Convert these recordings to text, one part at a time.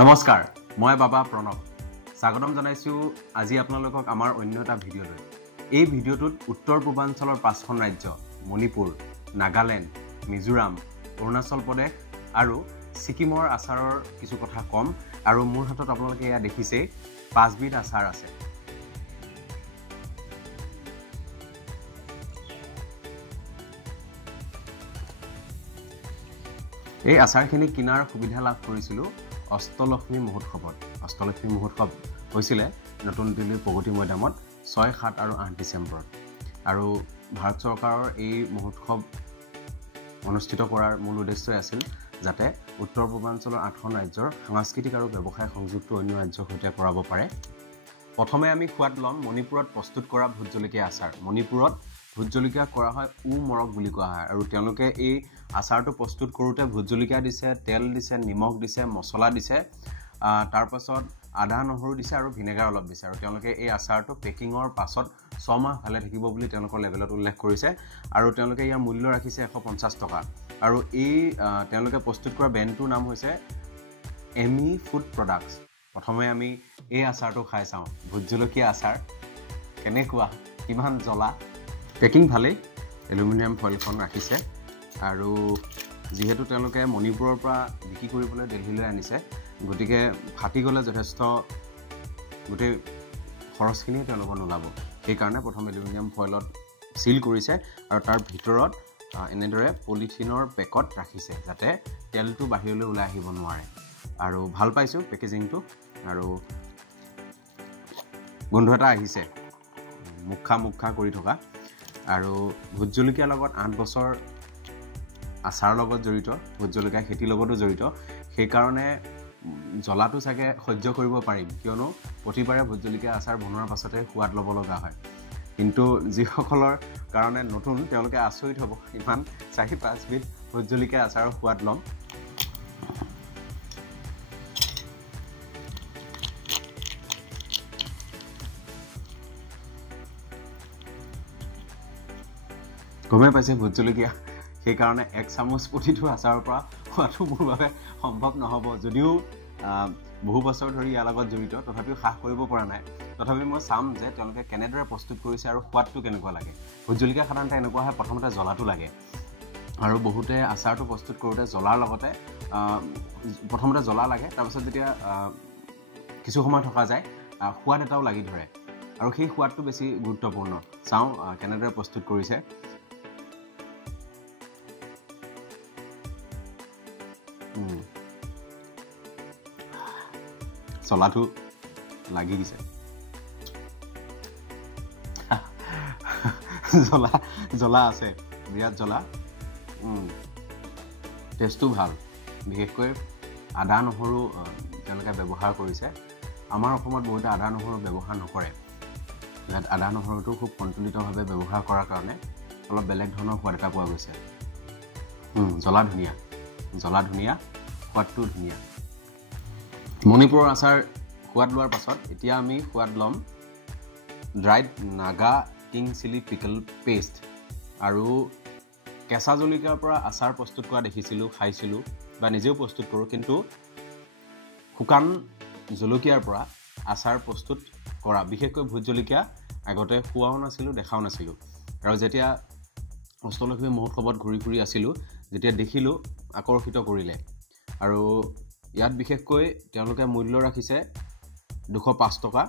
নমস্কাৰ মই বাবা প্ৰণৱ স্বাগতম জনাইছো আজি আপোনালোকক আমাৰ অন্য এটা ভিডিঅ'লৈ এই ভিডিঅ'টোত উত্তৰ পূৰ্বাঞ্চলৰ 5খন ৰাজ্য মণিপুৰ নাগালেণ্ড মিজোৰাম অৰুণাচল প্ৰদেশ আৰু ছিকিমৰ আচাৰৰ কিছু কথা কম আৰু মোৰ হাতত আপোনালোকে ইয়া দেখিছে 5 বিধ আচাৰ আছে এই আচাৰখিনি কিনাৰ সুবিধা লাভ কৰিছিলো অষ্টলক্ষ্মী মহোৎসৱত অষ্টলক্ষ্মী মহোৎসৱ হৈছিল নতুন দিল্লীৰ প্ৰগতি মৈদামত 6, 7 আৰু 8 ডিচেম্বৰত আৰু ভাৰত চৰকাৰৰ এই মহোৎসৱ অনুষ্ঠিত কৰাৰ মূল উদ্দেশ্যই আছিল যাতে উত্তৰ পূৰ্বাঞ্চলৰ 8খন ৰাজ্যৰ সাংস্কৃতিক আৰু ব্যৱসায় সংযুক্ত অন্য ৰাজ্যৰ সৈতে কৰাব পাৰে প্ৰথমে আমি সোৱাদ লম মণিপুৰত প্ৰস্তুত কৰা ভোট জলকীয়া আচাৰ মণিপুৰত ভোট জলকীয়া কৰা হয় মৰক বুলি কোৱা হয় আৰু তেওঁলোকে এই আচাৰটো প্ৰস্তুত কৰোতে ভোট জলকীয়া দিছে তেল দিছে নিমখ দিছে মছলা দিছে তাৰ পাছত আদা নহৰু দিছে আৰু ভিনেগাৰ অলপ দিছে আৰু তেওঁলোকে এই আচাৰটো পেকিংৰ পাছত 6 মাহ ভালে থাকিব বুলি তেওঁলোকৰ লেভেলত উল্লেখ কৰিছে আৰু তেওঁলোকে ইয়াৰ মূল্য ৰাখিছে 150 টকা আৰু এই তেওঁলোকে প্ৰস্তুত কৰা ব্ৰেণ্ডটোৰ নাম হৈছে এমি ফুড প্ৰডাক্টছ প্ৰথমে আমি এই আচাৰটো খাই চাওঁ ভোট জলকীয়া আচাৰ কেনেকুৱা কিমান জ্বলা পেকিং ভালেই এলুমিনিয়াম ফইলখন ৰাখিছে আৰু যেহেতু তেওঁলোকে মণিপুৰৰ পৰা বিক্ৰী কৰিবলৈ দিল্লীলৈ আনিছে গতিকে ফাটি গলে যথেষ্ট গোটেই খৰচখিনি তেওঁলোকৰ নোলাব সেই কাৰণে প্ৰথম এলুমিনিয়াম ফইলত সিল কৰিছে আৰু তাৰ ভিতৰত এনেদৰে পলিথিনৰ পেকত ৰাখিছে যাতে তেলটো বাহিৰলৈ ওলাই আহিব নোৱাৰে আৰু ভাল পাইছো পেকেজিংটো আৰু গোন্ধ এটা আহিছে মুখা কৰি থকা আৰু ভোট জলকীয়াৰ লগত 8 বছৰ আচাৰ লগত জড়িত ভোট জলকীয়া খেতিৰ লগতো জড়িত সেই কাৰণে জ্বলাটো চাগে সহ্য কৰিব পাৰিম কিয়নো প্ৰতিবাৰে ভোট জলকীয়া আচাৰ বনোৱাৰ পাছতে সোৱাদ ল'ব লগা হয় কিন্তু যিসকলৰ কাৰণে নতুন তেওঁলোকে আচৰিত হ'ব ইমান 4-5 বিধ ভোট জলকীয়া আচাৰৰ সোৱাদ ল'ম গমে পাইছে ভোট জলকীয়া সেই কাৰণে 1 চামুচ প্ৰতিটো আচাৰৰ পৰা খোৱাটো মোৰ বাবে সম্ভৱ নহব যদিও বহু বছৰ ধৰি ইয়াৰ লগত জড়িত তথাপিও খাহ কৰিব পৰা নাই তথাপি মই চাম যে তেওঁলোকে কেনেদৰে প্ৰস্তুত কৰিছে আৰু সোৱাদটো কেনেকুৱা লাগে ভোট জলকীয়া সাধাৰণতে এনেকুৱা হয় প্ৰথমতে জ্বলাটো লাগে আৰু বহুতে আচাৰটো প্ৰস্তুত কৰোতে জ্বলাৰ লগতে প্ৰথমতে জ্বলা লাগে তাৰ পিছত যেতিয়া কিছু সময় থকা যায় সোৱাদ এটাও লাগি ধৰে আৰু সেই সোৱাদটো বেছি গুৰুত্বপূৰ্ণ চাওঁ কেনেদৰে প্ৰস্তুত কৰিছে জ্বলাটো লাগি দিছে জ্বলা আছে বিৰাট জ্বলা টেষ্টটো ভাল বিশেষকৈ আদা নহৰু তেওঁলোকে ব্যৱহাৰ কৰিছে আমাৰ অসমত বহুতে আদা নহৰু ব্যৱহাৰ নকৰে ইয়াত আদা নহৰুটো খুব সন্তুলিতভাৱে ব্যৱহাৰ কৰাৰ কাৰণে অলপ বেলেগ ধৰণৰ সোৱাদ এটা পোৱা গৈছে জ্বলা ধুনীয়া সোৱাদটো ধুনীয়া মণিপুৰৰ আচাৰ সোৱাদ লোৱাৰ পাছত এতিয়া আমি সোৱাদ ল'ম dried Naga king chilli pickle paste আৰু কেঁচা জলকীয়াৰ পৰা আচাৰ প্ৰস্তুত কৰা দেখিছিলোঁ খাইছিলোঁ বা নিজেও প্ৰস্তুত কৰোঁ কিন্তু শুকান জলকীয়াৰ পৰা আচাৰ প্ৰস্তুত কৰা বিশেষকৈ ভোট জলকীয়া আগতে খোৱাও নাছিলোঁ দেখাও নাছিলোঁ আৰু যেতিয়া অষ্টলক্ষ্মী মহোৎসৱত ঘূৰি আছিলোঁ যেতিয়া দেখিলোঁ আকৰ্ষিত কৰিলে আৰু ইয়াত বিশেষকৈ তেওঁলোকে মূল্য ৰাখিছে 205 টকা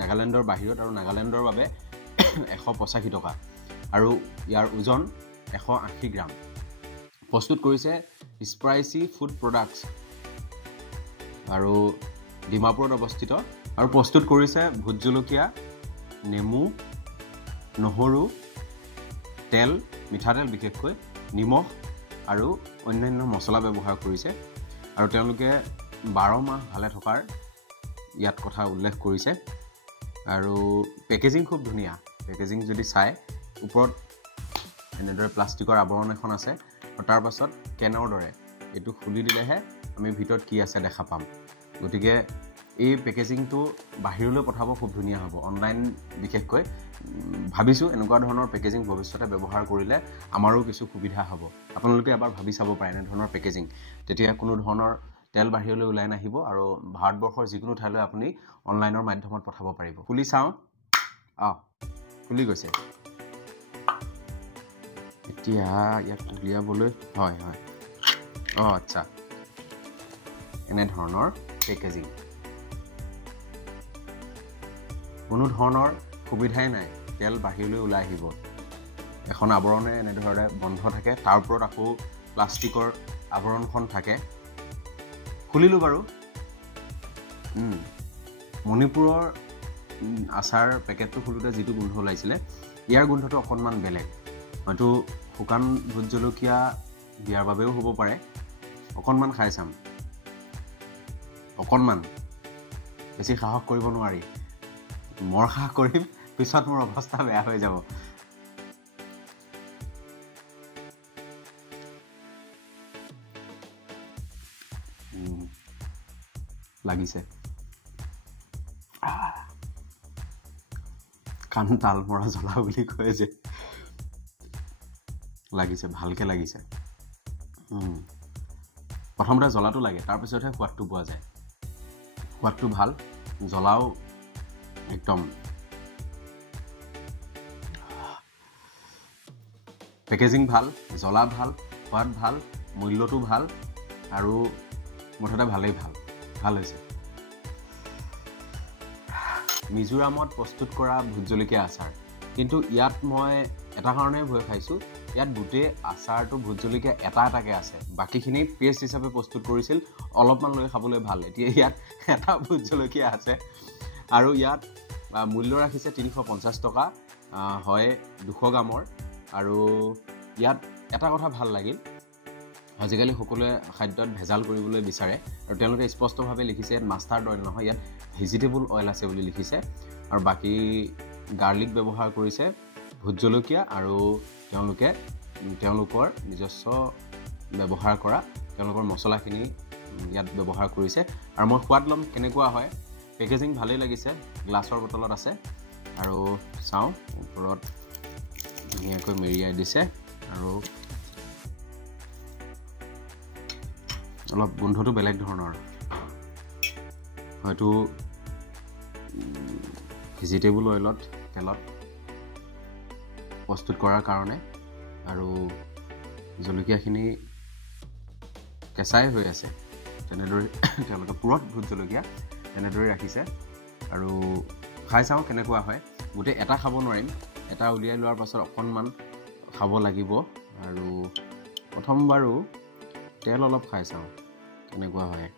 নাগালেণ্ডৰ বাহিৰত আৰু নাগালেণ্ডৰ বাবে 185 টকা আৰু ইয়াৰ ওজন 180 গ্ৰাম প্ৰস্তুত কৰিছে স্পাইচি ফুড প্ৰডাক্টছ আৰু ডিমাপুৰত অৱস্থিত আৰু প্ৰস্তুত কৰিছে ভোট জলকীয়া নেমু নহৰু তেল মিঠাতেল বিশেষকৈ নিমখ আৰু অন্যান্য মছলা ব্যৱহাৰ কৰিছে আৰু তেওঁলোকে 12 মাহ ভালে থকাৰ ইয়াত কথা উল্লেখ কৰিছে আৰু পেকেজিং খুব ধুনীয়া পেকেজিং যদি চাই ওপৰত এনেদৰে প্লাষ্টিকৰ আৱৰণ এখন আছে আৰু তাৰ পাছত কেনৰ দৰে এইটো খুলি দিলেহে আমি ভিতৰত কি আছে দেখা পাম গতিকে এই পেকেজিংটো বাহিৰলৈ পঠাব খুব ধুনীয়া হ'ব অনলাইন বিশেষকৈ ভাবিছো এনেকুৱা ধৰণৰ পেকেজিং ভৱিষ্যতে ব্যৱহাৰ কৰিলে আমাৰো কিছু সুবিধা হ'ব আপোনালোকে এবাৰ ভাবি চাব পাৰে এনে ধৰণৰ পেকেজিং তেতিয়া কোনো ধৰণৰ তেল বাহিৰলৈ ওলাই নাহিব আৰু ভাৰতবৰ্ষৰ যিকোনো ঠাইলৈ আপুনি অনলাইনৰ মাধ্যমত পঠাব পাৰিব খুলি চাওঁ খুলি গৈছে এতিয়া ইয়াক উলিয়াবলৈ হয় আচ্ছা এনে ধৰণৰ পেকেজিং কোনো ধৰণৰ সুবিধাই নাই তেল বাহিৰলৈ ওলাই আহিব এখন আৱৰণে এনে ধৰণে বন্ধ থাকে তাৰ ওপৰত আকৌ প্লাষ্টিকৰ আৱৰণখন থাকে খুলিলো বাৰু মণিপুৰৰ আচাৰ পেকেটটো খুলোতে যিটো গোন্ধ ওলাইছিলে ইয়াৰ গোন্ধটো অকণমান বেলেগ হয়তো শুকান ভোট জলকীয়া দিয়াৰ বাবেও হ'ব পাৰে অকণমান খাই চাম অকণমান বেছি সাহস কৰিব নোৱাৰি মোৰ সাহস কৰিম পিছত মোৰ অৱস্থা বেয়া হৈ যাব লাগিছে কাণ তাল মৰা জ্বলা বুলি কয় যে লাগিছে ভালকে লাগিছে প্ৰথমতে জ্বলাটো লাগে তাৰপিছতহে সোৱাদটো পোৱা যায় সোৱাদটো ভাল জ্বলাও একদম পেকেজিং ভাল জ্বলা ভাল সোৱাদ ভাল মূল্যটো ভাল আৰু মুঠতে ভালেই ভাল হৈছে মিজোৰামত প্ৰস্তুত কৰা ভোট জলকীয়া আচাৰ কিন্তু ইয়াত মই এটা কাৰণে ভয় খাইছোঁ ইয়াত গোটেই আচাৰটো ভোট জলকীয়া এটাকে আছে বাকীখিনি পেষ্ট হিচাপে প্ৰস্তুত কৰিছিল অলপমান লৈ খাবলৈ ভাল এতিয়া ইয়াত এটা ভোট জলকীয়া আছে আৰু ইয়াত মূল্য ৰাখিছে 350 টকা হয় 200 গ্ৰামৰ আৰু ইয়াত এটা কথা ভাল লাগিল আজিকালি সকলোৱে খাদ্যত ভেজাল কৰিবলৈ বিচাৰে আৰু তেওঁলোকে স্পষ্টভাৱে লিখিছে ইয়াত মাষ্টাৰ্ড অইল নহয় ইয়াত ভেজিটেবল অইল আছে বুলি লিখিছে আৰু বাকী গাৰ্লিক ব্যৱহাৰ কৰিছে ভোট জলকীয়া আৰু তেওঁলোকৰ নিজস্ব ব্যৱহাৰ কৰা তেওঁলোকৰ মছলাখিনি ইয়াত ব্যৱহাৰ কৰিছে আৰু মই সোৱাদ ল'ম কেনেকুৱা হয় পেকেজিং ভালেই লাগিছে গ্লাছৰ বটলত আছে আৰু চাওঁ ওপৰত ধুনীয়াকৈ মেৰিয়াই দিছে আৰু অলপ গোন্ধটো বেলেগ ধৰণৰ হয়তো ভেজিটেবল অইলত তেলত প্ৰস্তুত কৰাৰ কাৰণে আৰু জলকীয়াখিনি কেঁচাই হৈ আছে তেনেদৰে তেওঁলোকে পুৰত ভোট জলকীয়া তেনেদৰে ৰাখিছে আৰু খাই চাওঁ কেনেকুৱা হয় গোটেই এটা খাব নোৱাৰিম এটা উলিয়াই লোৱাৰ পাছত অকণমান খাব লাগিব আৰু প্ৰথমবাৰো তেল অলপ খাই চাওঁ কেনেকুৱা হয়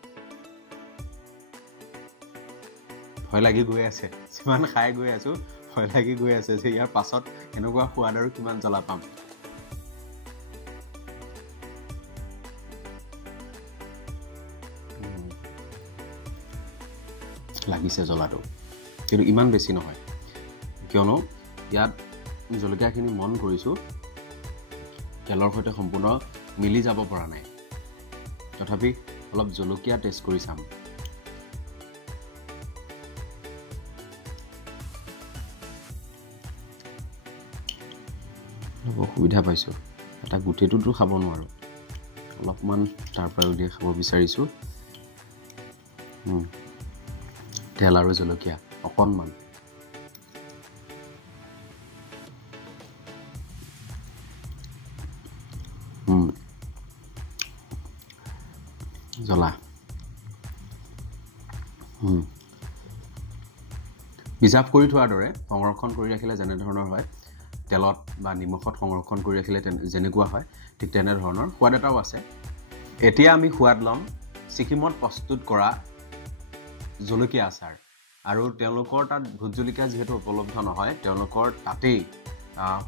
ভয় লাগি গৈ আছে যিমান খাই গৈ আছোঁ ভয় লাগি গৈ আছে যে ইয়াৰ পাছত এনেকুৱা সোৱাদ আৰু কিমান জ্বলা পাম লাগিছে জ্বলাটো কিন্তু ইমান বেছি নহয় কিয়নো ইয়াত জলকীয়াখিনি মন কৰিছোঁ তেলৰ সৈতে সম্পূৰ্ণ মিলি যাব পৰা নাই তথাপি অলপ জলকীয়া টেষ্ট কৰি চাম অসুবিধা পাইছোঁ এটা গোটেইটোতো খাব নোৱাৰোঁ অলপমান তাৰ পৰা উলিয়াই খাব বিচাৰিছোঁ তেল আৰু জলকীয়া অকণমান জ্বলা প্ৰিজাৰ্ভ কৰি থোৱাৰ দৰে সংৰক্ষণ কৰি ৰাখিলে যেনেধৰণৰ হয় তেলত বা নিমখত সংৰক্ষণ কৰি ৰাখিলে যেনেকুৱা হয় ঠিক তেনেধৰণৰ সোৱাদ এটাও আছে এতিয়া আমি সোৱাদ ল'ম ছিকিমত প্ৰস্তুত কৰা জলকীয়া আচাৰ আৰু তেওঁলোকৰ তাত ভোট জলকীয়া যিহেতু উপলব্ধ নহয় তেওঁলোকৰ তাতেই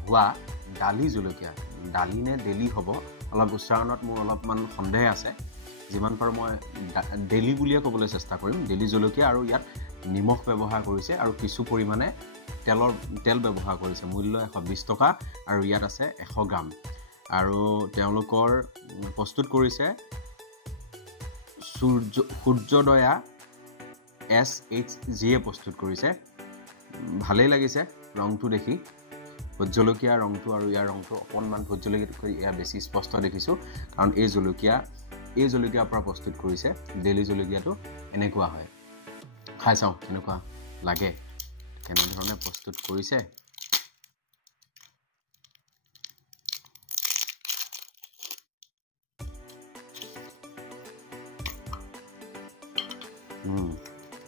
হোৱা ডালি জলকীয়া ডালি নে ডেলি হ'ব অলপ উচ্চাৰণত মোৰ অলপমান সন্দেহ আছে যিমান পাৰোঁ মই ডেলি বুলিয়ে ক'বলৈ চেষ্টা কৰিম ডেলি জলকীয়া আৰু ইয়াত নিমখ ব্যৱহাৰ কৰিছে আৰু কিছু পৰিমাণে তেল ব্যৱহাৰ কৰিছে মূল্য 120 টকা আৰু ইয়াত আছে 100 গ্ৰাম আৰু তেওঁলোকৰ প্ৰস্তুত কৰিছে সূৰ্যোদয়া SHG প্ৰস্তুত কৰিছে ভালেই লাগিছে ৰংটো দেখি ভোট জলকীয়া ৰংটো আৰু ইয়াৰ ৰংটো অকণমান ভোট জলকীয়াতকৈ ইয়াৰ বেছি স্পষ্ট দেখিছোঁ কাৰণ এই জলকীয়া এই জলকীয়াৰ পৰা প্ৰস্তুত কৰিছে ডেইলি জলকীয়াটো এনেকুৱা হয় খাই চাওঁ কেনেকুৱা লাগে কেনেধৰণে প্ৰস্তুত কৰিছে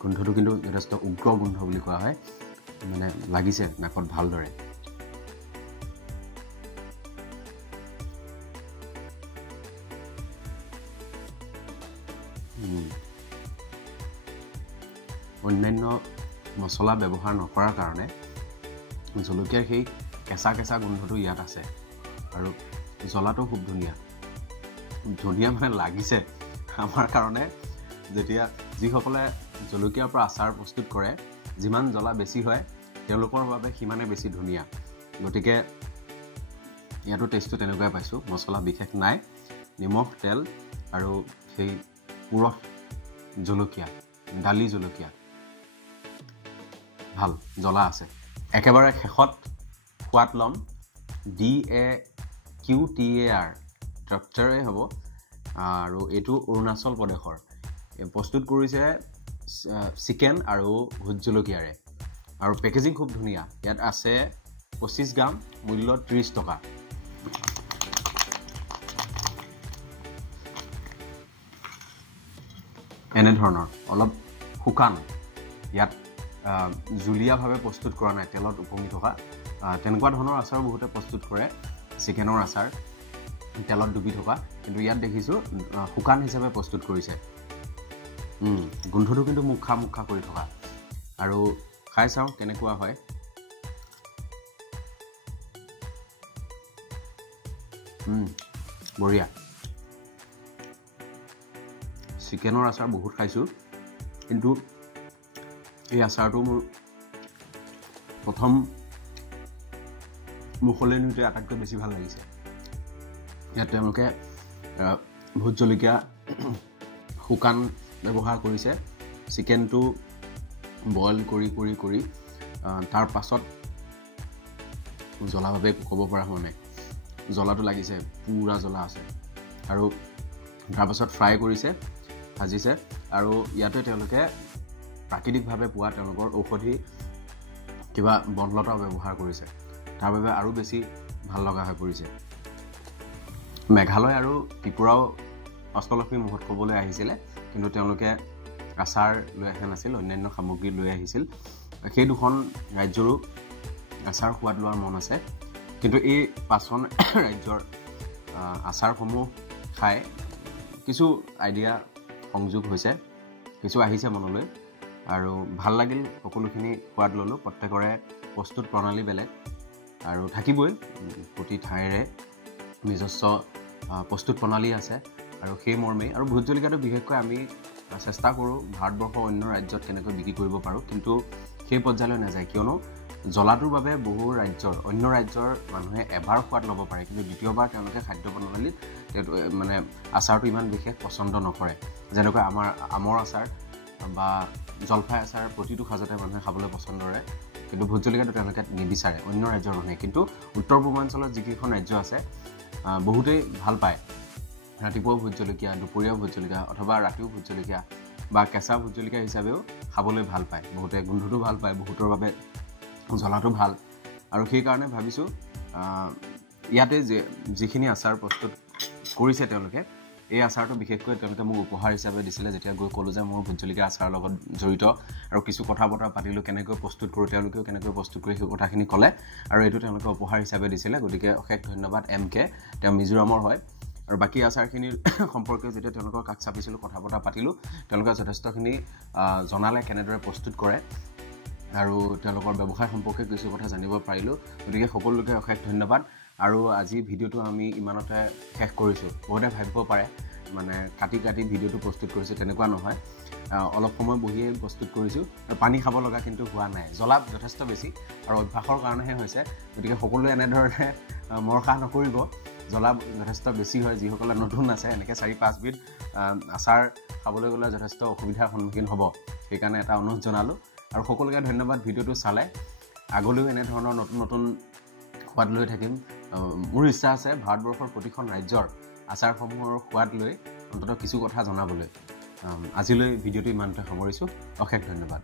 গোন্ধটো কিন্তু যথেষ্ট উগ্ৰ গোন্ধ বুলি কোৱা হয় মানে লাগিছে নাকত ভালদৰে অন্যান্য মছলা ব্যৱহাৰ নকৰাৰ কাৰণে জলকীয়াৰ সেই কেঁচা কেঁচা গোন্ধটো ইয়াত আছে আৰু জ্বলাটো খুব ধুনীয়া মানে লাগিছে আমাৰ কাৰণে যেতিয়া যিসকলে জলকীয়াৰ পৰা আচাৰ প্ৰস্তুত কৰে যিমান জ্বলা বেছি হয় তেওঁলোকৰ বাবে সিমানে বেছি ধুনীয়া গতিকে ইয়াতো টেষ্টটো তেনেকুৱাই পাইছোঁ মছলা বিশেষ নাই নিমখ তেল আৰু সেই পুৰঠ জলকীয়া ডালি জলকীয়া ভাল জ্বলা আছে একেবাৰে শেষত সোৱাদ ল'ম DAQTAR ট্ৰাকচাৰে হ'ব আৰু এইটো অৰুণাচল প্ৰদেশৰ প্ৰস্তুত কৰিছে চিকেন আৰু ভোট জলকীয়াৰে আৰু পেকেজিং খুব ধুনীয়া ইয়াত আছে 25 গ্ৰাম মূল্য 30 টকা এনেধৰণৰ অলপ শুকান ইয়াত জুলীয়াভাৱে প্ৰস্তুত কৰা নাই তেলত উপঙি থকা তেনেকুৱা ধৰণৰ আচাৰ বহুতে প্ৰস্তুত কৰে চিকেনৰ আচাৰ তেলত ডুবি থকা কিন্তু ইয়াত দেখিছোঁ শুকান হিচাপে প্ৰস্তুত কৰিছে গোন্ধটো কিন্তু মুখা কৰি থকা আৰু খাই চাওঁ কেনেকুৱা হয় বঢ়িয়া চিকেনৰ আচাৰ বহুত খাইছোঁ কিন্তু এই আচাৰটো মোৰ প্ৰথম মুখলৈ নিওঁতে আটাইতকৈ বেছি ভাল লাগিছে ইয়াত তেওঁলোকে ভোট জলকীয়া শুকান ব্যৱহাৰ কৰিছে চিকেনটো বইল কৰি তাৰ পাছত জ্বলাভাৱে ক'ব পৰা হোৱা নাই জ্বলাটো লাগিছে পুৰা জ্বলা আছে আৰু তাৰপাছত ফ্ৰাই কৰিছে ভাজিছে আৰু ইয়াতে তেওঁলোকে প্ৰাকৃতিকভাৱে পোৱা তেওঁলোকৰ ঔষধি কিবা বনলতা ব্যৱহাৰ কৰিছে তাৰ বাবে আৰু বেছি ভাল লগা হৈ পৰিছে মেঘালয় আৰু ত্ৰিপুৰাও অষ্টলক্ষ্মী মহোৎসৱলৈ আহিছিলে কিন্তু তেওঁলোকে আচাৰ লৈ অহা নাছিল অন্যান্য সামগ্ৰী লৈ আহিছিল সেই দুখন ৰাজ্যৰো আচাৰ সোৱাদ লোৱাৰ মন আছে কিন্তু এই পাঁচখন ৰাজ্যৰ আচাৰসমূহ খাই কিছু আইডিয়া সংযোগ হৈছে কিছু আহিছে মনলৈ আৰু ভাল লাগিল সকলোখিনি সোৱাদ ল'লোঁ প্ৰত্যেকৰে প্ৰস্তুত প্ৰণালী বেলেগ আৰু থাকিবই প্ৰতি ঠাইৰে নিজস্ব প্ৰস্তুত প্ৰণালী আছে আৰু সেই মৰ্মেই আৰু ভোট জলকীয়াটো বিশেষকৈ আমি চেষ্টা কৰোঁ ভাৰতবৰ্ষৰ অন্য ৰাজ্যত কেনেকৈ বিক্ৰী কৰিব পাৰোঁ কিন্তু সেই পৰ্যায়লৈ নাযায় কিয়নো জ্বলাটোৰ বাবে বহু অন্য ৰাজ্যৰ মানুহে এবাৰ সোৱাদ ল'ব পাৰে কিন্তু দ্বিতীয়বাৰ তেওঁলোকে খাদ্য প্ৰণালীত মানে আচাৰটো ইমান বিশেষ পচন্দ নকৰে যেনেকৈ আমাৰ আমৰ আচাৰ বা জলফাই আচাৰ প্ৰতিটো সাজতে মানুহে খাবলৈ পচন্দ কৰে কিন্তু ভোট জলকীয়াটো তেওঁলোকে নিবিচাৰে অন্য ৰাজ্যৰ মানুহে কিন্তু উত্তৰ পূৰ্বাঞ্চলত যিকেইখন ৰাজ্য আছে বহুতেই ভাল পায় ৰাতিপুৱা ভোট জলকীয়া দুপৰীয়াও ভোট জলকীয়া অথবা ৰাতিও ভোট জলকীয়া বা কেঁচা ভোট জলকীয়া হিচাপেও খাবলৈ ভাল পায় বহুতে গোন্ধটো ভাল পায় বহুতৰ বাবে জ্বলাটো ভাল আৰু সেইকাৰণে ভাবিছোঁ ইয়াতে যিখিনি আচাৰ প্ৰস্তুত কৰিছে তেওঁলোকে এই আচাৰটো বিশেষকৈ তেওঁলোকে মোক উপহাৰ হিচাপে দিছিলে যেতিয়া গৈ ক'লোঁ যে মোৰ ভোট জলকীয়া আচাৰৰ লগত জড়িত আৰু কিছু কথা বতৰা পাতিলোঁ কেনেকৈ প্ৰস্তুত কৰোঁ তেওঁলোকেও কেনেকৈ প্ৰস্তুত কৰি সেই কথাখিনি ক'লে আৰু এইটো তেওঁলোকে উপহাৰ হিচাপে দিছিলে গতিকে অশেষ ধন্যবাদ MK তেওঁ মিজোৰামৰ হয় আৰু বাকী আচাৰখিনিৰ সম্পৰ্কে যেতিয়া তেওঁলোকৰ কাষ চাপিছিলোঁ কথা বতৰা পাতিলোঁ তেওঁলোকে যথেষ্টখিনি জনালে কেনেদৰে প্ৰস্তুত কৰে আৰু তেওঁলোকৰ ব্যৱসায় সম্পৰ্কে কিছু কথা জানিব পাৰিলোঁ গতিকে সকলোকে অশেষ ধন্যবাদ আৰু আজি ভিডিঅ'টো আমি ইমানতে শেষ কৰিছোঁ বহুতে ভাবিব পাৰে মানে কাটি ভিডিঅ'টো প্ৰস্তুত কৰিছোঁ তেনেকুৱা নহয় অলপ সময় বহিয়ে প্ৰস্তুত কৰিছোঁ আৰু পানী খাব লগা কিন্তু হোৱা নাই জ্বলা যথেষ্ট বেছি আৰু অভ্যাসৰ কাৰণেহে হৈছে গতিকে সকলোৱে এনেধৰণে মৰখাহ নকৰিব জ্বলা যথেষ্ট বেছি হয় যিসকলে নতুন আছে এনেকৈ 4-5 বিধ আচাৰ খাবলৈ গ'লে যথেষ্ট অসুবিধাৰ সন্মুখীন হ'ব সেইকাৰণে এটা অনুৰোধ জনালোঁ আৰু সকলোকে ধন্যবাদ ভিডিঅ'টো চালে আগলৈও এনেধৰণৰ নতুন সোৱাদ লৈ থাকিম মোৰ ইচ্ছা আছে ভাৰতবৰ্ষৰ প্ৰতিখন ৰাজ্যৰ আচাৰসমূহৰ সোৱাদ লৈ অন্ততঃ কিছু কথা জনাবলৈ আজিলৈ ভিডিঅ'টো ইমানতে সামৰিছোঁ অশেষ ধন্যবাদ